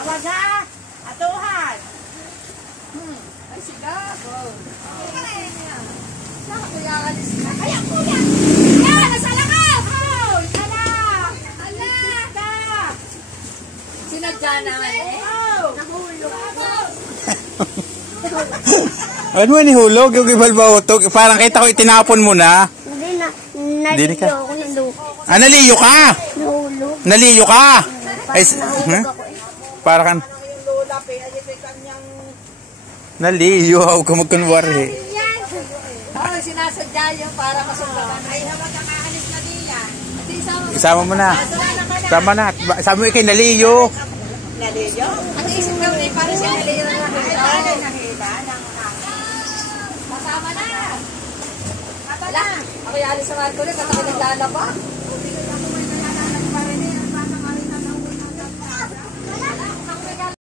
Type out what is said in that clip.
Awag ha. Atuhan. Ay, siga. Saan kuya alis na? Ay, ang kuya. Yan! Nasa lakad! Oh, ala. Ala! Ka. Sinadya naman eh. Oh. Nahulog ako. Ano mo nihulog? Yung ibalbaw to. Parang kita ko itinapon mo na. Hindi na. Hindi ka. Naliyo ako ng lupa. Ah, naliyo ka! Nahulog. Naliyo ka! Ay, Nahulog ako eh. para kan. Yung lola pe, ay ito kanyang... Naliyo. Huwag ka magkunwari. Oo, sinasadya yun para masundan. Ay, hawag ang aalis na diyan. Ate, isama mo. Isama mo na. Sama na. Sabi mo ikay naliyo. Naliyo? Ate, isip daw na para siya nalira na Ay, nakita. bagay nahila. Masama na. Wala. Ako yung alis sa Marco rin, kasi naglalaba.